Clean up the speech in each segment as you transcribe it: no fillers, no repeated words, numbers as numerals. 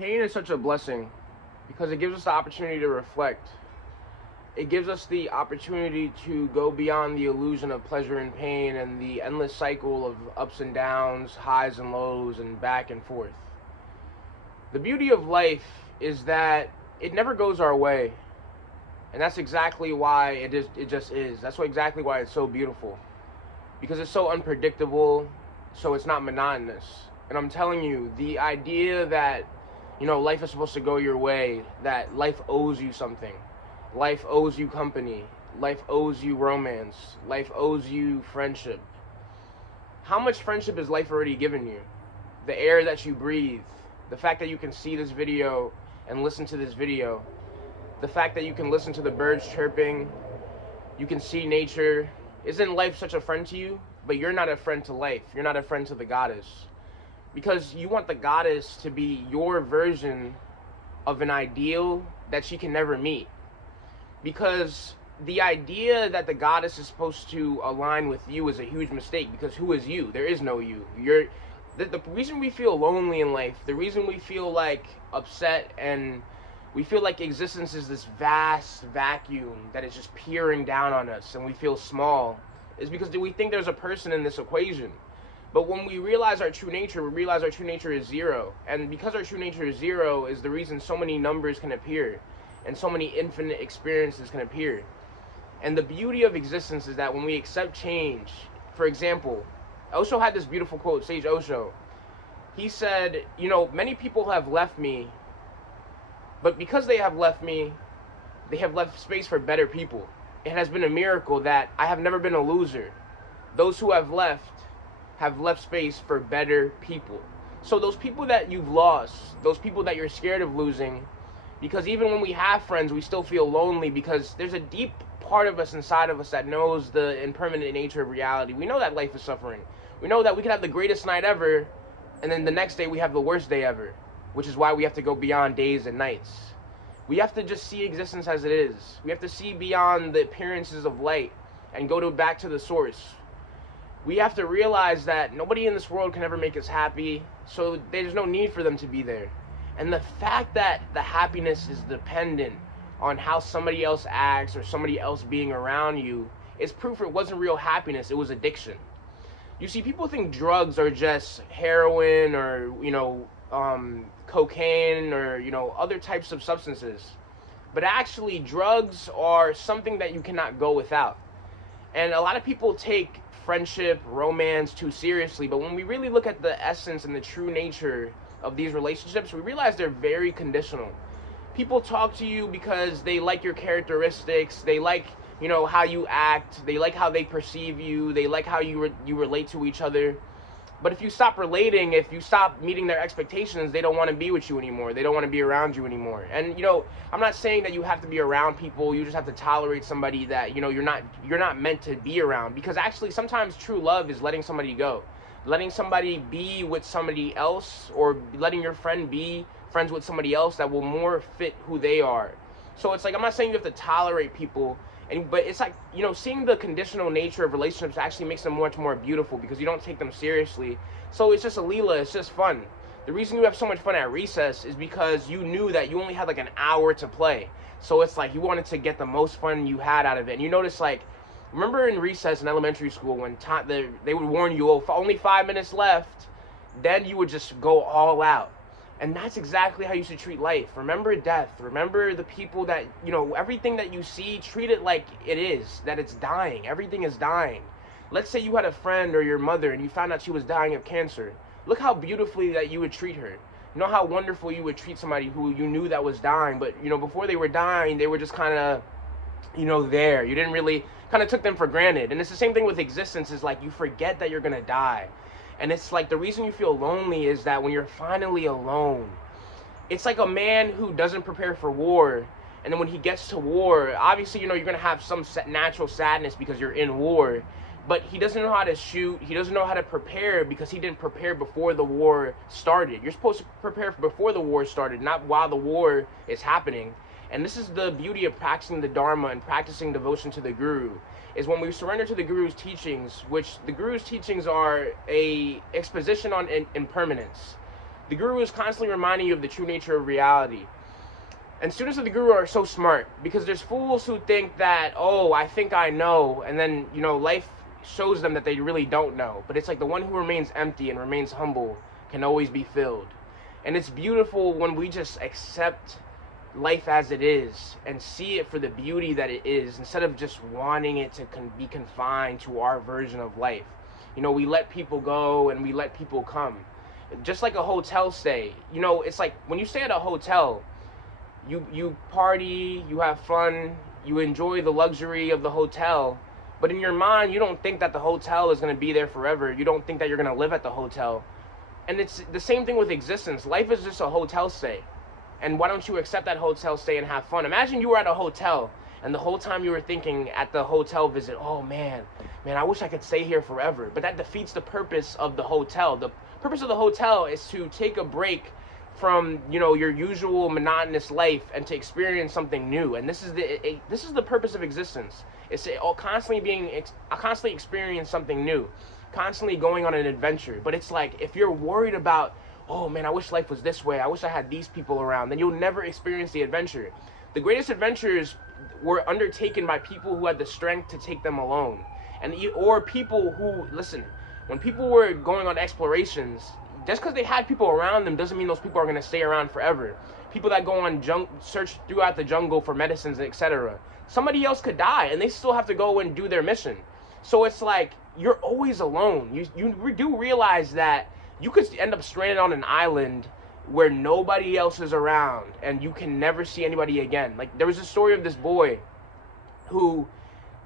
Pain is such a blessing because it gives us the opportunity to reflect. It gives us the opportunity to go beyond the illusion of pleasure and pain and the endless cycle of ups and downs, highs and lows, and back and forth. The beauty of life is that it never goes our way. And that's exactly why it just is. That's exactly why it's so beautiful. Because it's so unpredictable, so it's not monotonous. And I'm telling you, the idea that life is supposed to go your way, that life owes you something. Life owes you company. Life owes you romance. Life owes you friendship. How much friendship has life already given you? The air that you breathe, the fact that you can see this video and listen to this video, the fact that you can listen to the birds chirping, you can see nature. Isn't life such a friend to you? But you're not a friend to life. You're not a friend to the goddess. Because you want the goddess to be your version of an ideal that she can never meet. Because the idea that the goddess is supposed to align with you is a huge mistake, because who is you? There is no you. The reason we feel lonely in life, the reason we feel like upset and we feel like existence is this vast vacuum that is just peering down on us and we feel small, is because we think there's a person in this equation. But when we realize our true nature, we realize our true nature is zero. And because our true nature is zero is the reason so many numbers can appear and so many infinite experiences can appear. And the beauty of existence is that when we accept change, for example, Osho had this beautiful quote, Sage Osho. He said, many people have left me, but because they have left me, they have left space for better people. It has been a miracle that I have never been a loser. Those who have left space for better people. So those people that you've lost, those people that you're scared of losing, because even when we have friends, we still feel lonely because there's a deep part of us inside of us that knows the impermanent nature of reality. We know that life is suffering. We know that we could have the greatest night ever, and then the next day we have the worst day ever, which is why we have to go beyond days and nights. We have to just see existence as it is. We have to see beyond the appearances of light and go back to the source. We have to realize that nobody in this world can ever make us happy, so there's no need for them to be there. And the fact that the happiness is dependent on how somebody else acts or somebody else being around you is proof it wasn't real happiness, it was addiction. You see, people think drugs are just heroin or, cocaine or, other types of substances. But actually, drugs are something that you cannot go without. And a lot of people take friendship, romance too seriously, but when we really look at the essence and the true nature of these relationships, we realize they're very conditional. People talk to you because they like your characteristics, they like, how you act, they like how they perceive you, they like how you relate to each other. But if you stop relating, if you stop meeting their expectations, they don't want to be with you anymore. They don't want to be around you anymore. And I'm not saying that you have to be around people. You just have to tolerate somebody that you're not meant to be around. Because actually, sometimes true love is letting somebody go, letting somebody be with somebody else, or letting your friend be friends with somebody else that will more fit who they are. So it's like, I'm not saying you have to tolerate people. But it's like, seeing the conditional nature of relationships actually makes them much more beautiful because you don't take them seriously. So it's just a leela, it's just fun. The reason you have so much fun at recess is because you knew that you only had like an hour to play. So it's like you wanted to get the most fun you had out of it. And you notice, like, remember in recess in elementary school when they would warn you, oh, only 5 minutes left, then you would just go all out. And that's exactly how you should treat life. Remember death. Remember the people that, everything that you see, treat it like it is, that it's dying. Everything is dying. Let's say you had a friend or your mother and you found out she was dying of cancer. Look how beautifully that you would treat her. You know how wonderful you would treat somebody who you knew that was dying, but, before they were dying, they were just kind of, there. You didn't really, kind of took them for granted. And it's the same thing with existence, is like you forget that you're going to die. And it's like the reason you feel lonely is that when you're finally alone, it's like a man who doesn't prepare for war. And then when he gets to war, obviously, you're going to have some natural sadness because you're in war. But he doesn't know how to shoot. He doesn't know how to prepare because he didn't prepare before the war started. You're supposed to prepare before the war started, not while the war is happening. And this is the beauty of practicing the Dharma and practicing devotion to the Guru, is when we surrender to the Guru's teachings, which the Guru's teachings are a exposition on impermanence. The guru is constantly reminding you of the true nature of reality. And students of the guru are so smart, because there's fools who think that, oh, I think I know, and then, life shows them that they really don't know. But it's like the one who remains empty and remains humble can always be filled. And it's beautiful when we just accept life as it is and see it for the beauty that it is, instead of just wanting it to be confined to our version of life. We let people go and we let people come. Just like a hotel stay. It's like when you stay at a hotel, you party, you have fun, you enjoy the luxury of the hotel, but in your mind, you don't think that the hotel is going to be there forever. You don't think that you're going to live at the hotel. And it's the same thing with existence. Life is just a hotel stay. And why don't you accept that hotel stay and have fun? Imagine you were at a hotel, and the whole time you were thinking at the hotel visit, oh man, I wish I could stay here forever. But that defeats the purpose of the hotel. The purpose of the hotel is to take a break from your usual monotonous life and to experience something new. And this is the purpose of existence. It's constantly experiencing something new, constantly going on an adventure. But it's like, if you're worried about, oh man, I wish life was this way, I wish I had these people around, then you'll never experience the adventure. The greatest adventures were undertaken by people who had the strength to take them alone. Or people who, listen, when people were going on explorations, just because they had people around them doesn't mean those people are going to stay around forever. People that go on search throughout the jungle for medicines, etc. Somebody else could die, and they still have to go and do their mission. So it's like, you're always alone. You do realize that you could end up stranded on an island where nobody else is around, and you can never see anybody again. Like, there was a story of this boy who,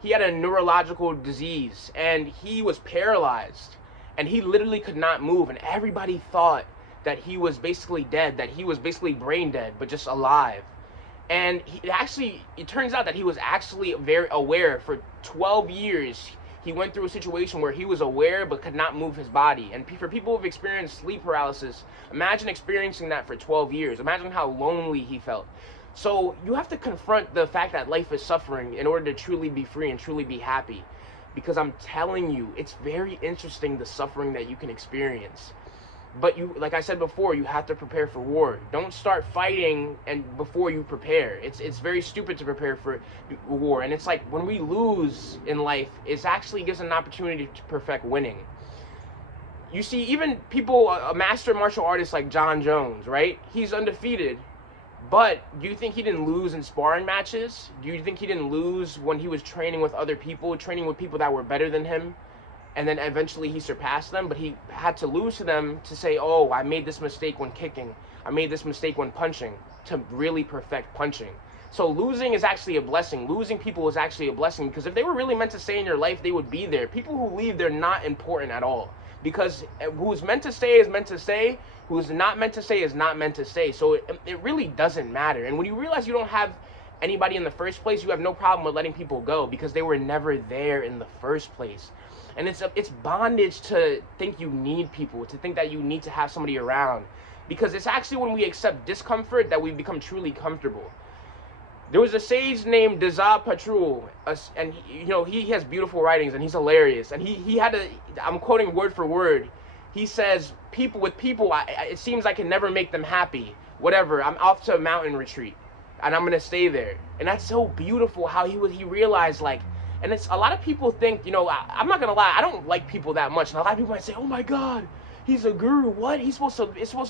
he had a neurological disease, and he was paralyzed. And he literally could not move, and everybody thought that he was basically dead, that he was basically brain dead, but just alive. And it turns out that he was actually very aware. For 12 years, he went through a situation where he was aware but could not move his body. And for people who've experienced sleep paralysis, imagine experiencing that for 12 years. Imagine how lonely he felt. So you have to confront the fact that life is suffering in order to truly be free and truly be happy. Because I'm telling you, it's very interesting, the suffering that you can experience. But like I said before, you have to prepare for war. Don't start fighting before you prepare. It's very stupid to prepare for war. And it's like, when we lose in life, it actually gives an opportunity to perfect winning. You see, even people, a master martial artist like John Jones, right? He's undefeated. But do you think he didn't lose in sparring matches? Do you think he didn't lose when he was training with other people, training with people that were better than him? And then eventually he surpassed them, but he had to lose to them to say, oh, I made this mistake when kicking. I made this mistake when punching, to really perfect punching. So losing is actually a blessing. Losing people is actually a blessing, because if they were really meant to stay in your life, they would be there. People who leave, they're not important at all. Because who's meant to stay is meant to stay. Who's not meant to stay is not meant to stay. So it really doesn't matter. And when you realize you don't have anybody in the first place, you have no problem with letting people go, because they were never there in the first place. And it's bondage to think you need people, to think that you need to have somebody around. Because it's actually when we accept discomfort that we become truly comfortable. There was a sage named Deza Patrul, and he has beautiful writings, and he's hilarious. And he had I'm quoting word for word. He says, it seems I can never make them happy. Whatever, I'm off to a mountain retreat, and I'm going to stay there. And that's so beautiful how he realized, like, and it's a lot of people think, I'm not going to lie, I don't like people that much. And a lot of people might say, oh my God, he's a guru. What? It's supposed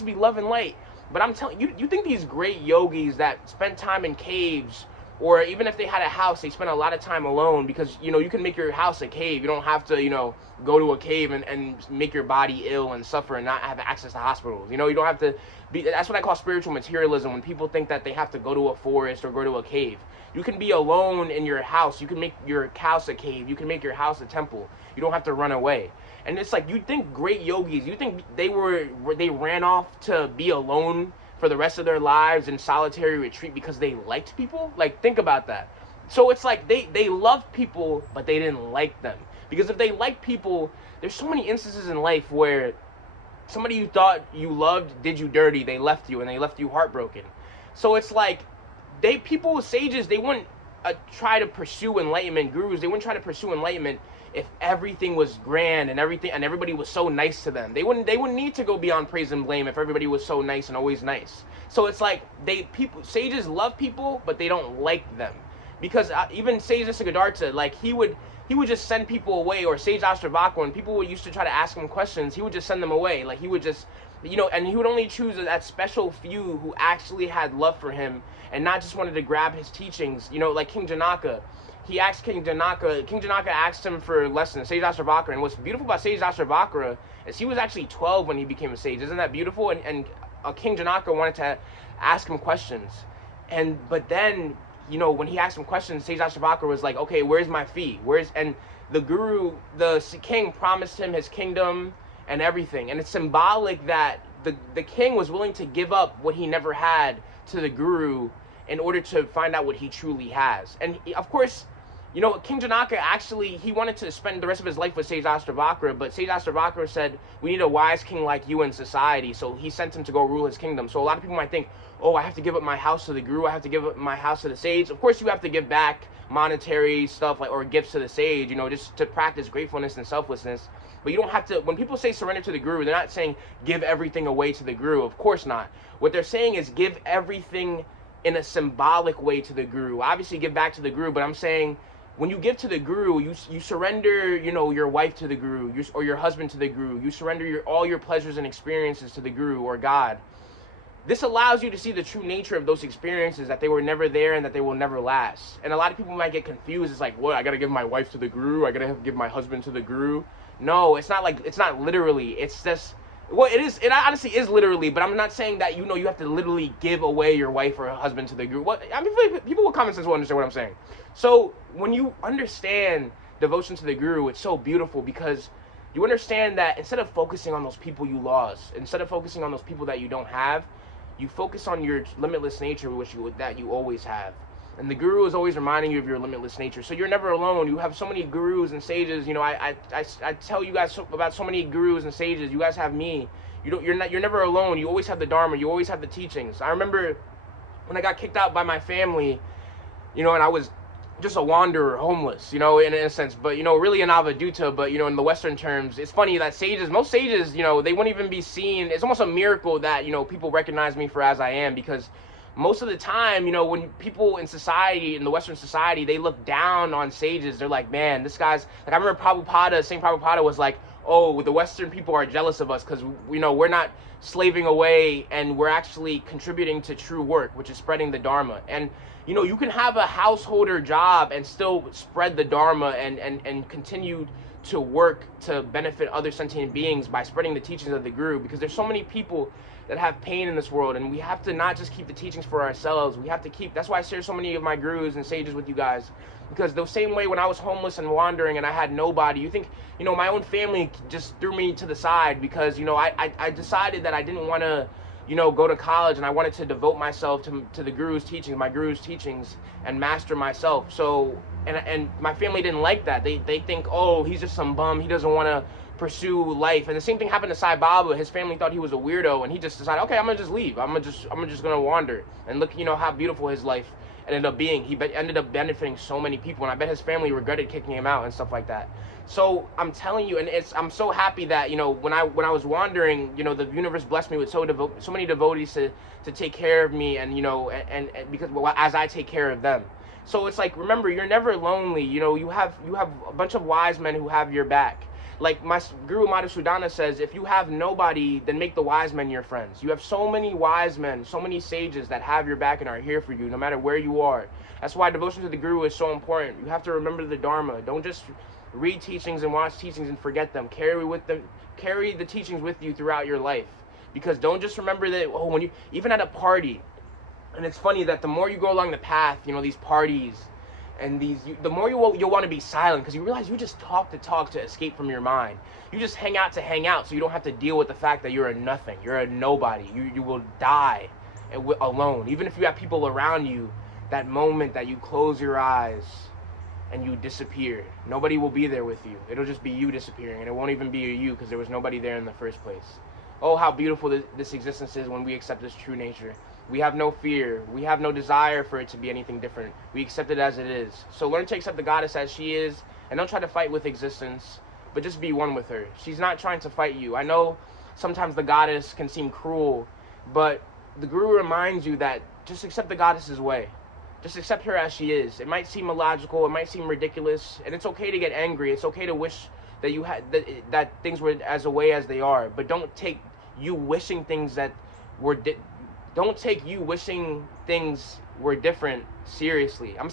to be love and light. But I'm telling you, you think these great yogis that spend time in caves, or even if they had a house, they spend a lot of time alone, because, you can make your house a cave. You don't have to, go to a cave and make your body ill and suffer and not have access to hospitals. You don't have to be, that's what I call spiritual materialism, when people think that they have to go to a forest or go to a cave. You can be alone in your house. You can make your house a cave. You can make your house a temple. You don't have to run away. And it's like, you think great yogis, you think they ran off to be alone for the rest of their lives in solitary retreat because they liked people? Like, think about that. So it's like they loved people, but they didn't like them. Because if they liked people, there's so many instances in life where somebody you thought you loved did you dirty, they left you, and they left you heartbroken. So it's like, sages, they wouldn't try to pursue enlightenment. Gurus, they wouldn't try to pursue enlightenment if everything was grand and everybody was so nice to them. They wouldn't need to go beyond praise and blame if everybody was so nice and always nice. So it's like sages love people, but they don't like them, because even Sage Nisargadatta, like he would just send people away, or Sage Ashtabakra, when people used to try to ask him questions, he would just send them away. Like he would just, and he would only choose that special few who actually had love for him and not just wanted to grab his teachings. Like King Janaka. He asked King Janaka asked him for lessons, Sage Ashtabakra. And what's beautiful about Sage Ashtabakra is he was actually 12 when he became a sage. Isn't that beautiful? And King Janaka wanted to ask him questions. But then, when he asked him questions, Sage Ashtabakra was like, okay, where's my fee? And the guru, the king, promised him his kingdom and everything. And it's symbolic that the king was willing to give up what he never had to the guru in order to find out what he truly has. And of course, King Janaka actually, he wanted to spend the rest of his life with Sage Ashtabakra, but Sage Ashtabakra said, we need a wise king like you in society, so he sent him to go rule his kingdom. So a lot of people might think, oh, I have to give up my house to the guru, I have to give up my house to the sage. Of course you have to give back monetary stuff, or gifts to the sage, just to practice gratefulness and selflessness. But you don't have to, when people say surrender to the guru, they're not saying give everything away to the guru. Of course not. What they're saying is give everything in a symbolic way to the guru. Obviously give back to the guru, but I'm saying, when you give to the guru, you surrender, your wife to the guru, or your husband to the guru. You surrender all your pleasures and experiences to the guru or God. This allows you to see the true nature of those experiences, that they were never there and that they will never last. And a lot of people might get confused. It's like, what? I gotta give my wife to the guru? I gotta give my husband to the guru? No, it's not literally. It's just, well, it is. It honestly is literally, but I'm not saying that you have to literally give away your wife or husband to the guru. People with common sense will understand what I'm saying. So when you understand devotion to the guru, it's so beautiful, because you understand that instead of focusing on those people you lost, instead of focusing on those people that you don't have, you focus on your limitless nature, that you always have. And the guru is always reminding you of your limitless nature. So you're never alone. You have so many gurus and sages. I tell you guys about so many gurus and sages. You guys have me. You're never alone. You always have the Dharma. You always have the teachings. I remember when I got kicked out by my family, and I was just a wanderer, homeless, in a sense, but really an avadutta, but in the Western terms. It's funny that most sages, they wouldn't even be seen. It's almost a miracle that people recognize me for as I am, because most of the time, when people in society, in the Western society, they look down on sages. They're like, man, this guy's, like, I remember Saint Prabhupada was like, oh, the Western people are jealous of us because, we're not slaving away and we're actually contributing to true work, which is spreading the Dharma. And, you can have a householder job and still spread the Dharma and continue to work to benefit other sentient beings by spreading the teachings of the guru, because there's so many people that have pain in this world, and we have to not just keep the teachings for ourselves. We have to keep, that's why I share so many of my gurus and sages with you guys, because the same way when I was homeless and wandering and I had nobody, you think, my own family just threw me to the side because, I decided that I didn't want to, go to college, and I wanted to devote myself to the guru's teachings, my guru's teachings, and master myself. So, and my family didn't like that. They think, oh, he's just some bum, he doesn't want to pursue life. And the same thing happened to Sai Baba. His family thought he was a weirdo, and he just decided, okay, I'm gonna just leave. I'm just gonna wander. And look, how beautiful his life ended up being. He ended up benefiting so many people, and I bet his family regretted kicking him out and stuff like that. So I'm telling you, and I'm so happy that when I was wandering, the universe blessed me with so many devotees to take care of me, and and because as I take care of them. So it's like, remember, you're never lonely. You have a bunch of wise men who have your back. Like my Guru Madhusudana says, if you have nobody, then make the wise men your friends. You have so many wise men, so many sages that have your back and are here for you, no matter where you are. That's why devotion to the Guru is so important. You have to remember the Dharma. Don't just read teachings and watch teachings and forget them. Carry the teachings with you throughout your life. Because don't just remember that, when you, even at a party, and it's funny that the more you go along the path, these parties, and the more you'll want to be silent, because you realize you just talk to escape from your mind. You just hang out to hang out, so you don't have to deal with the fact that you're a nothing, you're a nobody. You will die alone. Even if you have people around you, that moment that you close your eyes and you disappear, nobody will be there with you. It'll just be you disappearing, and it won't even be you, because there was nobody there in the first place. Oh, how beautiful this existence is when we accept this true nature. We have no fear. We have no desire for it to be anything different. We accept it as it is. So learn to accept the goddess as she is, And don't try to fight with existence, but just be one with her. She's not trying to fight you. I know sometimes the goddess can seem cruel, but the guru reminds you that just accept the goddess's way. Just accept her as she is. It might seem illogical, it might seem ridiculous, and it's okay to get angry. It's okay to wish that you had that things were as a way as they are, but don't take you wishing things that were don't take you wishing things were different seriously. I'm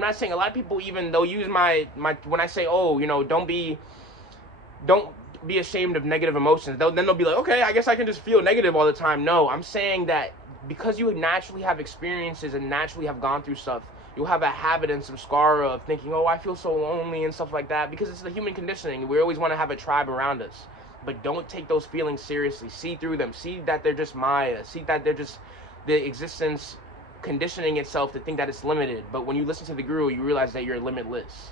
not saying a lot of people, even they'll use my when I say, oh, don't be ashamed of negative emotions. Then they'll be like, okay, I guess I can just feel negative all the time. No, I'm saying that because you naturally have experiences and naturally have gone through stuff, you'll have a habit and some scar of thinking, oh, I feel so lonely and stuff like that, because it's the human conditioning. We always want to have a tribe around us. But don't take those feelings seriously. See through them. See that they're just Maya. See that they're just the existence conditioning itself to think that it's limited. But when you listen to the guru, you realize that you're limitless.